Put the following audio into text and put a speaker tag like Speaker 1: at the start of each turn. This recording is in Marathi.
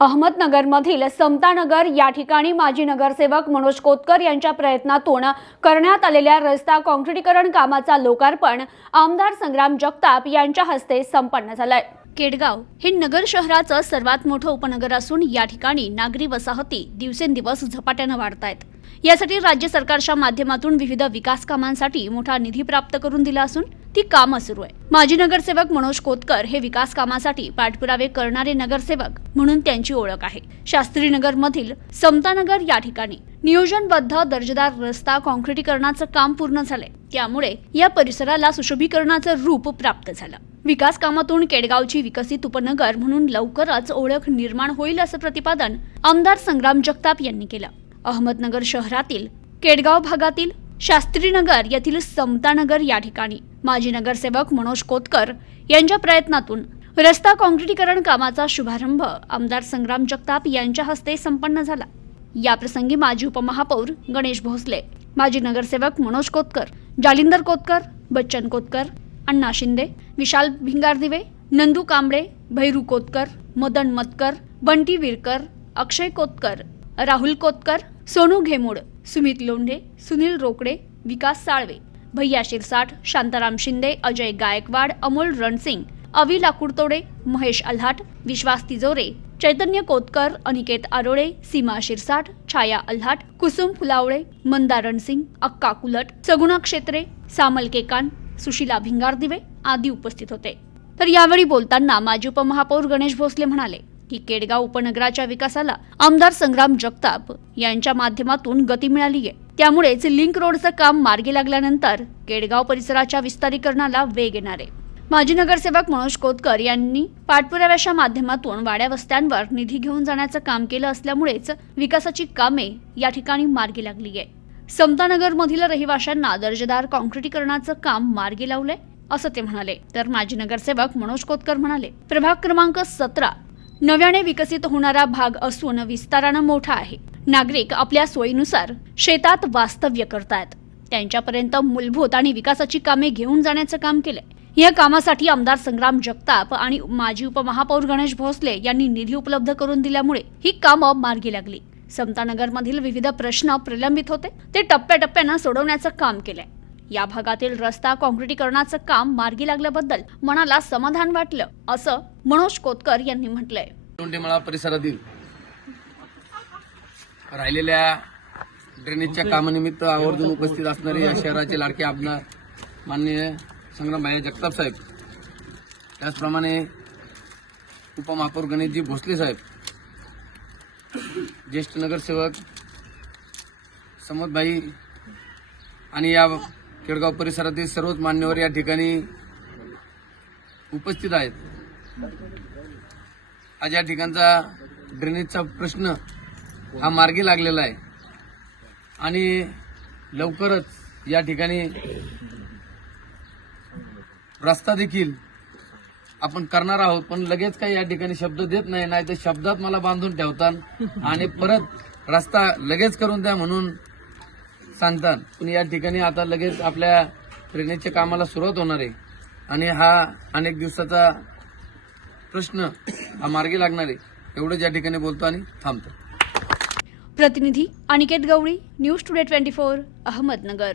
Speaker 1: अहमदनगरमधील समतानगर या ठिकाणी माजी नगरसेवक मनोज कोतकर यांच्या प्रयत्नातून करण्यात आलेल्या रस्ता काँक्रिटीकरण कामाचा लोकार्पण आमदार संग्राम जगताप यांच्या हस्ते संपन्न झालंय.
Speaker 2: केडगाव हे नगर शहराचं सर्वात मोठं उपनगर असून या ठिकाणी नागरी वसाहती दिवसेंदिवस झपाट्यानं वाढत आहेत यासाठी राज्य सरकारच्या माध्यमातून विविध विकास कामांसाठी मोठा निधी प्राप्त करून दिला असून ती कामं सुरू आहे. माजी नगरसेवक मनोज कोतकर हे विकास कामासाठी पाठपुरावे करणारे नगरसेवक म्हणून त्यांची ओळख आहे. शास्त्रीनगर मधील समतानगर या ठिकाणी नियोजनबद्ध दर्जेदार रस्ता काँक्रिटीकरणाचं काम पूर्ण झालंय. त्यामुळे या परिसराला सुशोभीकरणाचं रूप प्राप्त झालं. विकास कामातून केडगावची विकसित उपनगर म्हणून लवकरच ओळख निर्माण होईल असं प्रतिपादन आमदार संग्राम जगताप यांनी केलं. अहमदनगर शहरातील केडगाव भागातील शास्त्रीनगर येथील समतानगर या ठिकाणी. माजी नगरसेवक मनोज कोतकर यांच्या प्रयत्नातून रस्ता काँक्रिटीकरण कामाचा शुभारंभ आमदार संग्राम जगताप यांच्या हस्ते संपन्न झाला. याप्रसंगी माजी उपमहापौर गणेश भोसले माजी नगरसेवक मनोज कोतकर जालिंदर कोतकर बच्चन कोतकर अण्णा शिंदे विशाल भिंगारदिवे नंदू कांबळे भैरू कोतकर मदन मतकर बंटी विरकर अक्षय कोतकर राहुल कोतकर सोनू घेमूड सुमित लोंढे सुनील रोकडे विकास साळवे भैया शिरसाठ शांताराम शिंदे अजय गायकवाड अमोल रणसिंग अवी लाकुडतोडे महेश अल्हाट विश्वास तिजोरे चैतन्य कोतकर अनिकेत आरोळे सीमा शिरसाट छाया अल्हाट कुसुम फुलावळे मंदा रणसिंग अक्का कुलट सगुणा क्षेत्रे सामल केकान सुशीला भिंगारदिवे आदी उपस्थित होते. तर यावेळी बोलताना माजी उपमहापौर गणेश भोसले म्हणाले की केडगाव उपनगराच्या विकासाला आमदार संग्राम जगताप यांच्या माध्यमातून गती मिळाली आहे त्यामुळेच लिंक रोडचं काम मार्गी लागल्यानंतर केडगाव परिसराच्या विस्तारीकरणाला वेग येणार आहे. माजी नगरसेवक मनोज कोतकर यांनी पाठपुराव्याच्या माध्यमातून वाड्या वस्त्यांवर निधी घेऊन जाण्याचं काम केलं असल्यामुळेच विकासाची कामे या ठिकाणी मार्गी लागली आहे समतानगरमधील रहिवाशांना दर्जेदार काँक्रिटीकरणाचं काम मार्गी लावलंय असं ते म्हणाले. तर माजी नगरसेवक मनोज कोतकर म्हणाले प्रभाग क्रमांक सतरा नव्याने विकसित होणारा भाग असून विस्तारानं मोठा आहे. नागरिक आपल्या सोयीनुसार शेतात वास्तव्य करतात. त्यांच्यापर्यंत मूलभूत आणि विकासाची कामे घेऊन जाण्याचं काम केलंय. या कामासाठी आमदार संग्राम जगताप आणि माजी उपमहापौर गणेश भोसले यांनी निधी उपलब्ध करून दिल्यामुळे ही कामं मार्गी लागली. समतानगरमधील विविध प्रश्न प्रलंबित होते. ते टप्प्याटप्प्यानं सोडवण्याचं काम केलंय. या भागातील रस्ता काँक्रिटीकरणाचं काम मार्गी लागल्याबद्दल मनाला समाधान वाटलं असं मनोज कोतकर यांनी म्हटलंय.
Speaker 3: लोंढेमळा परिसरातील राहिलेल्या ड्रेनेजच्या कामानिमित्त आवर्जून उपस्थित असणारे या शहराचे लाडके आमदार माननीय संग्रामभाई जगताप साहेब त्याचप्रमाणे उपमहापौर गणेशजी भोसले साहेब ज्येष्ठ नगरसेवक समदभाई आणि या केडगाव परिसरातील सर्वच मान्यवर या ठिकाणी उपस्थित आहेत. आज या ठिकाणचा ड्रेनेजचा प्रश्न हा मार्गी लागलेला आहे. आणि लवकरच या ठिकाणी रस्ता देखील आपण करणार आहोत पण लगेच काही या ठिकाणी शब्द देत नाही नाही तर शब्दात मला बांधून ठेवतात आणि परत रस्ता लगेच करून द्या म्हणून सांगतात. पण या ठिकाणी आता लगेच आपल्या ड्रेनेजच्या कामाला सुरुवात होणार आहे. आणि हा अनेक दिवसाचा प्रश्न हा मार्गी लागणार आहे. एवढंच या ठिकाणी बोलतो आणि थांबतो.
Speaker 1: प्रतिनिधी Aniket Gawali news today twenty four Ahmednagar.